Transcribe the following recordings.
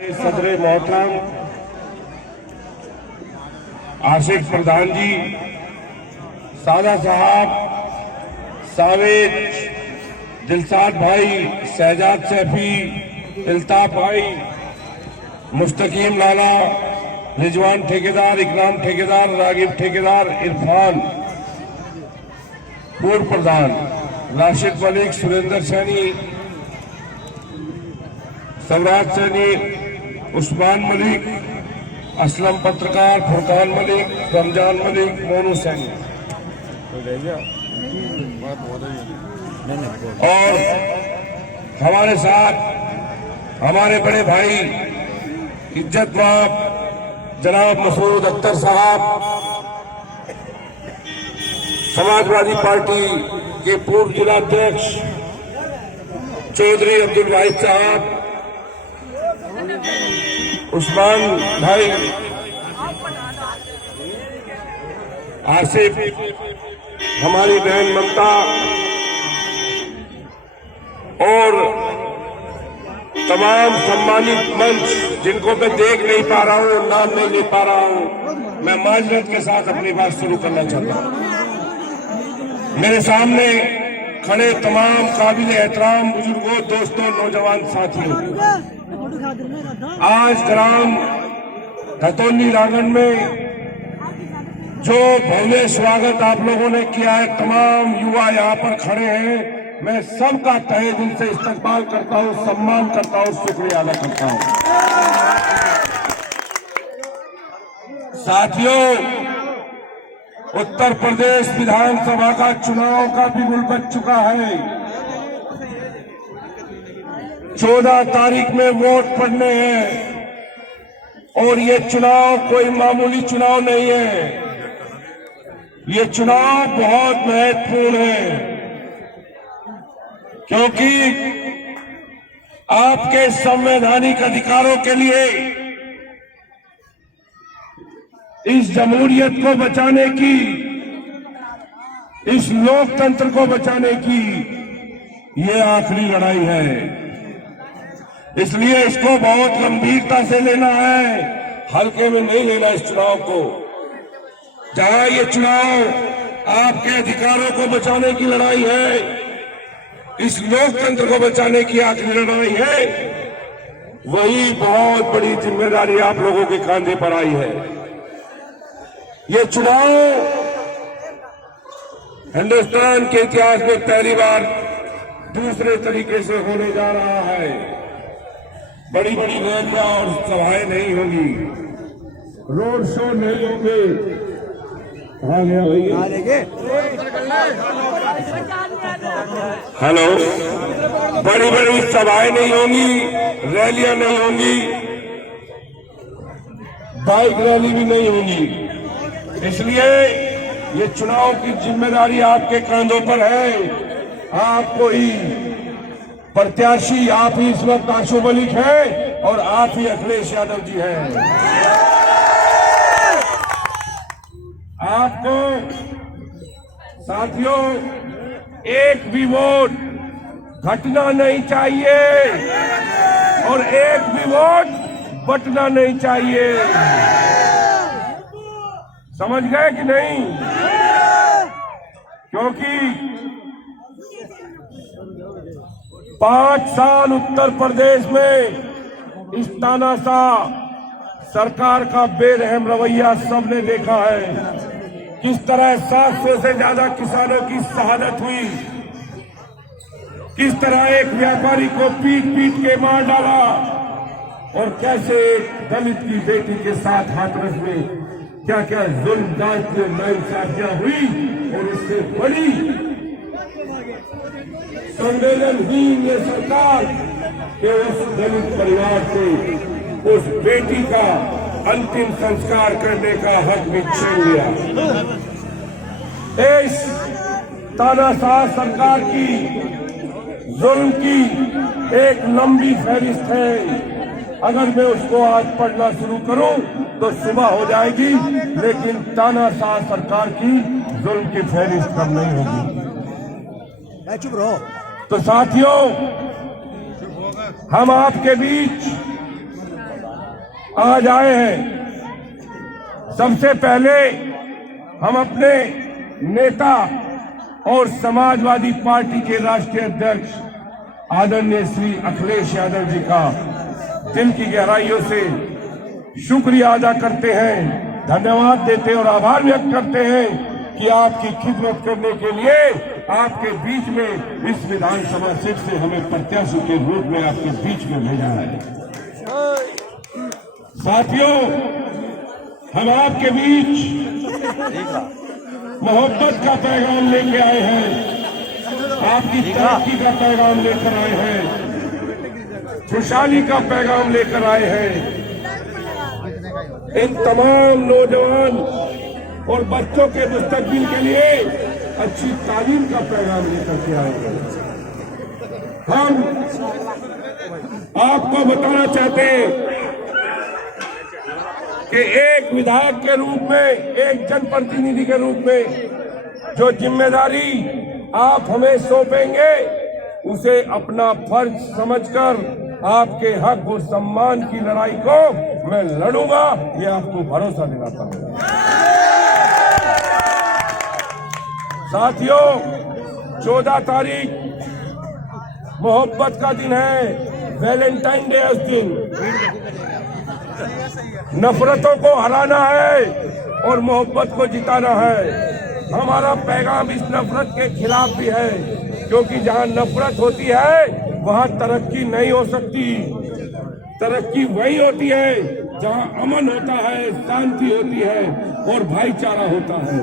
सदर मोहतरम आशिक प्रधान जी, सादा साहब, सावेद, दिलसाद भाई, शहजाद सैफी, इल्ताफ भाई, मुस्तकीम लाला, रिजवान ठेकेदार, इकराम ठेकेदार, रागिब ठेकेदार, इरफान, पूर्व प्रधान, राशिद मलिक, सुरेंद्र सैनी, सम्राट सैनी, उस्मान मलिक, असलम पत्रकार, फुरकान मलिक, रमजान मलिक, मोनू सैनी और हमारे साथ हमारे बड़े भाई इज्जत माब जनाब मसूद अख्तर साहब, समाजवादी पार्टी के पूर्व जिलाध्यक्ष चौधरी अब्दुल वाहिद साहब, उस्मान भाई, आसिफ, हमारी बहन ममता और तमाम सम्मानित मंच जिनको मैं देख नहीं पा रहा हूं, नाम नहीं ले पा रहा हूं, मैं माजरत के साथ अपनी बात शुरू करना चाहता हूं। मेरे सामने खड़े तमाम काबिल एहतराम बुजुर्गों, दोस्तों, नौजवान साथियों, आज ग्राम धतौली रांगन में जो भव्य स्वागत आप लोगों ने किया है, तमाम युवा यहाँ पर खड़े हैं, मैं सबका तहे दिल से इस्तकबाल करता हूँ, सम्मान करता हूँ, शुक्रिया अदा करता हूँ। साथियों, उत्तर प्रदेश विधानसभा का चुनाव का बिगुल बज चुका है। 14 तारीख में वोट पड़ने हैं और ये चुनाव कोई मामूली चुनाव नहीं है, ये चुनाव बहुत महत्वपूर्ण है, क्योंकि आपके संवैधानिक अधिकारों के लिए, इस जमहूरियत को बचाने की, इस लोकतंत्र को बचाने की ये आखिरी लड़ाई है। इसलिए इसको बहुत गंभीरता से लेना है, हल्के में नहीं लेना इस चुनाव को। जहां ये चुनाव आपके अधिकारों को बचाने की लड़ाई है, इस लोकतंत्र को बचाने की आखिरी लड़ाई है, वही बहुत बड़ी जिम्मेदारी आप लोगों के कांधे पर आई है। ये चुनाव हिंदुस्तान के इतिहास में पहली बार दूसरे तरीके से होने जा रहा है। बड़ी बड़ी रैलियां और सभाएं नहीं होंगी, रोड शो नहीं होंगे। कहाँ गया भैया? हेलो, बड़ी बड़ी सभाएं नहीं होंगी, रैलियां नहीं होंगी, बाइक रैली भी नहीं होंगी। इसलिए ये चुनाव की जिम्मेदारी आपके कंधों पर है। आपको ही प्रत्याशी, आप ही इस वक्त आशु मलिक हैं और आप ही अखिलेश यादव जी हैं। आपको साथियों एक भी वोट घटना नहीं चाहिए और एक भी वोट बटना नहीं चाहिए। समझ गए कि नहीं? क्योंकि 5 साल उत्तर प्रदेश में इस तानाशाह सरकार का बेरहम रवैया सबने देखा है। किस तरह 700 से ज्यादा किसानों की शहादत हुई, किस तरह एक व्यापारी को पीट पीट के मार डाला और कैसे दलित की बेटी के साथ हाथरस में क्या क्या जुल्म जांच नाइंसाफियां हुई और उससे बड़ी संवेदनहीन ये सरकार के उस दलित परिवार से उस बेटी का अंतिम संस्कार करने का हक भी छीन लिया। इस तानाशाह सरकार की जुल्म की एक लंबी फहरिस्त है। अगर मैं उसको आज पढ़ना शुरू करूं तो सुबह हो जाएगी, लेकिन तानाशाह सरकार की जुल्म की फहरिस्त कम नहीं होगी। चुप रहो। तो साथियों, हम आपके बीच आज आए हैं। सबसे पहले हम अपने नेता और समाजवादी पार्टी के राष्ट्रीय अध्यक्ष आदरणीय श्री अखिलेश यादव जी का दिल की गहराइयों से शुक्रिया अदा करते हैं, धन्यवाद देते हैं और आभार व्यक्त करते हैं कि आपकी खिदमत करने के लिए आपके बीच में इस विधानसभा सीट से हमें प्रत्याशी के रूप में आपके बीच में भेजा है। साथियों, हम आपके बीच मोहब्बत का पैगाम लेके आए हैं, आपकी तरक्की का पैगाम लेकर आए हैं, खुशहाली का पैगाम लेकर आए हैं। इन तमाम नौजवान और बच्चों के मुस्तकबिल के लिए अच्छी तालीम का पैगाम लेकर के आए हैं। हम आपको बताना चाहते हैं कि एक विधायक के रूप में, एक जनप्रतिनिधि के रूप में जो जिम्मेदारी आप हमें सौंपेंगे उसे अपना फर्ज समझकर आपके हक और सम्मान की लड़ाई को मैं लड़ूंगा, ये आपको भरोसा दिलाता हूं। साथियों, 14 तारीख मोहब्बत का दिन है, वैलेंटाइन डे। उस दिन नफरतों को हराना है और मोहब्बत को जिताना है। हमारा पैगाम इस नफरत के खिलाफ भी है, क्योंकि जहां नफरत होती है वहां तरक्की नहीं हो सकती। तरक्की वही होती है जहां अमन होता है, शांति होती है और भाईचारा होता है।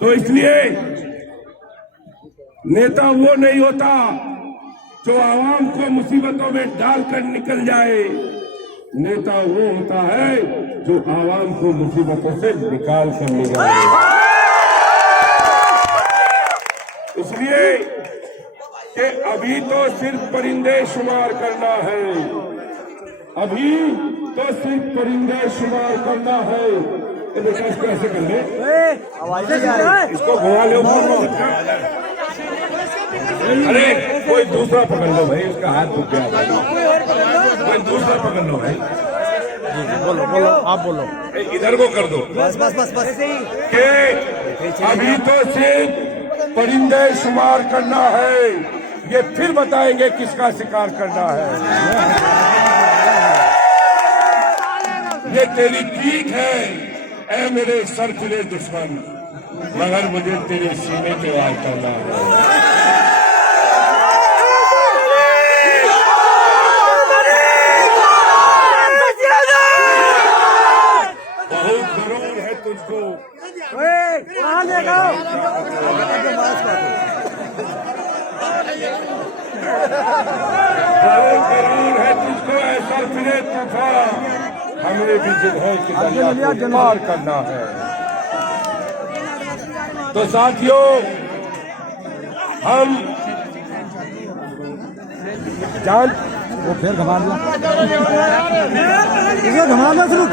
तो इसलिए नेता वो नहीं होता जो आवाम को मुसीबतों में डालकर निकल जाए, नेता वो होता है जो आवाम को मुसीबतों से निकाल कर ले जाए। इसलिए कि अभी तो सिर्फ परिंदे शुमार करना है, अभी तो सिर्फ परिंदे शुमार करना है। तो बेटा इसको ऐसे कर ले, इसको घुमा ले ऊपर। अरे कोई दूसरा पकड़ लो भाई, उसका हाथ टूट गया, कोई दूसरा पकड़ लो भाई। बोलो बोलो, आप बोलो, इधर को कर दो। बस बस बस बस कि अभी तो सिर्फ परिंदे शुमार करना है, ये फिर बताएंगे किसका शिकार करना है। ये तेरी ठीक है ऐ मेरे सरकुले दुश्मन, मगर मुझे तेरे सीने पे वार करना है। बहुत जरूर है तुझको, जरूर है तुझको ऐसा फिरे तूफान, हमें भी जिद है कि दरिया को पार करना है। तो साथियों, हम जान वो फिर घमा दिया, घमा दिया शुरू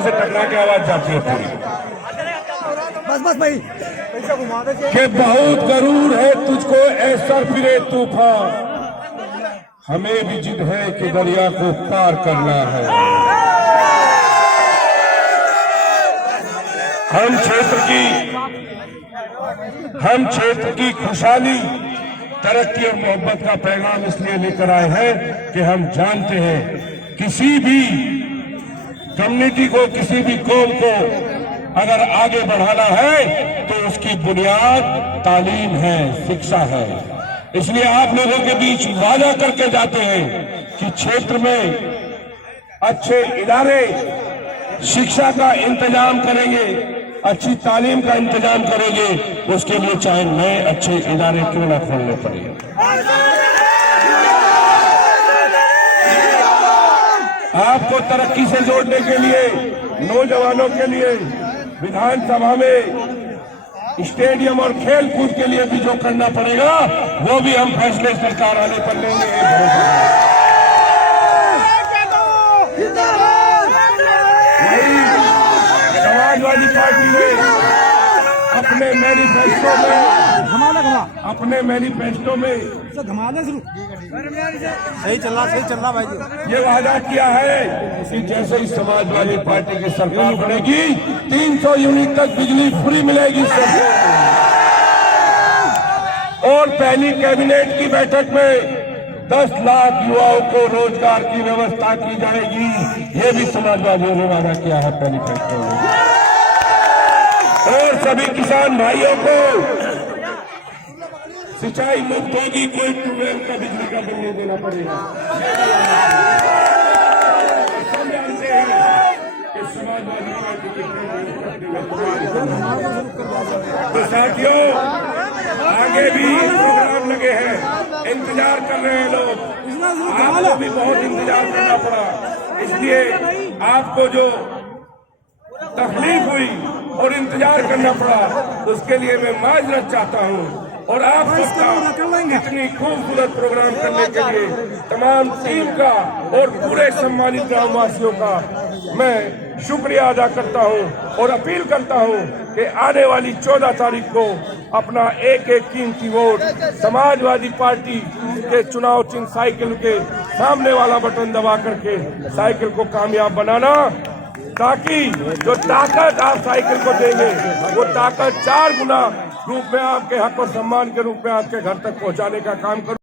से टकरा के आवाज जाती है पूरी। बस बस भाई, कि बहुत गरूर है तुझको ऐसा फिरे तूफान, हमें भी जिद है कि दरिया को पार करना है। हम क्षेत्र की खुशहाली, तरक्की और मोहब्बत का पैगाम इसलिए लेकर आए हैं कि हम जानते हैं किसी भी कम्युनिटी को, किसी भी कौम को अगर आगे बढ़ाना है तो उसकी बुनियाद तालीम है, शिक्षा है। इसलिए आप लोगों के बीच वादा करके जाते हैं कि क्षेत्र में अच्छे इदारे शिक्षा का इंतजाम करेंगे, अच्छी तालीम का इंतजाम करेंगे, उसके लिए चाहे नए अच्छे इदारे क्यों न खोलने पड़े। आपको तरक्की से जोड़ने के लिए, नौजवानों के लिए विधानसभा में स्टेडियम और खेल कूद के लिए भी जो करना पड़ेगा वो भी हम फैसले सरकार आने पर लेंगे। समाजवादी पार्टी ने अपने मैनिफेस्टो में घमाना घमा अपने मैनिफेस्टो में सर घमाना शुरू सही चल रहा भाई जी ये वादा किया है कि जैसे ही समाजवादी पार्टी की सरकार बनेगी 300 यूनिट तक बिजली फ्री मिलेगी सबको। और पहली कैबिनेट की बैठक में 10 लाख युवाओं को रोजगार की व्यवस्था की जाएगी। ये भी समाजवादियों ने वादा किया है मैनिफेस्टो में। और सभी किसान भाइयों को सिंचाई मुक्त होगी, कोई ट्यूबवेल का बिजली का बिल नहीं देना पड़ेगा। हम जानते हैं कि समाजवादी पार्टी तो साथियों आगे भी प्रोग्राम लगे हैं, इंतजार कर रहे हैं लोग। आपको भी बहुत इंतजार करना पड़ा, इसलिए आपको जो तकलीफ हुई और इंतजार करना पड़ा उसके लिए मैं माजरत चाहता हूँ। और आप सबका इतनी खूबसूरत प्रोग्राम करने के लिए तमाम टीम का और पूरे सम्मानित ग्रामवासियों का मैं शुक्रिया अदा करता हूँ और अपील करता हूँ कि आने वाली 14 तारीख को अपना एक एक कीमती वोट समाजवादी पार्टी के चुनाव चिन्ह साइकिल के सामने वाला बटन दबा करके साइकिल को कामयाब बनाना, ताकि जो ताकत आप साइकिल को देंगे वो ताकत 4 गुना रूप में आपके हक और सम्मान के रूप में आपके घर तक पहुंचाने का काम करूं।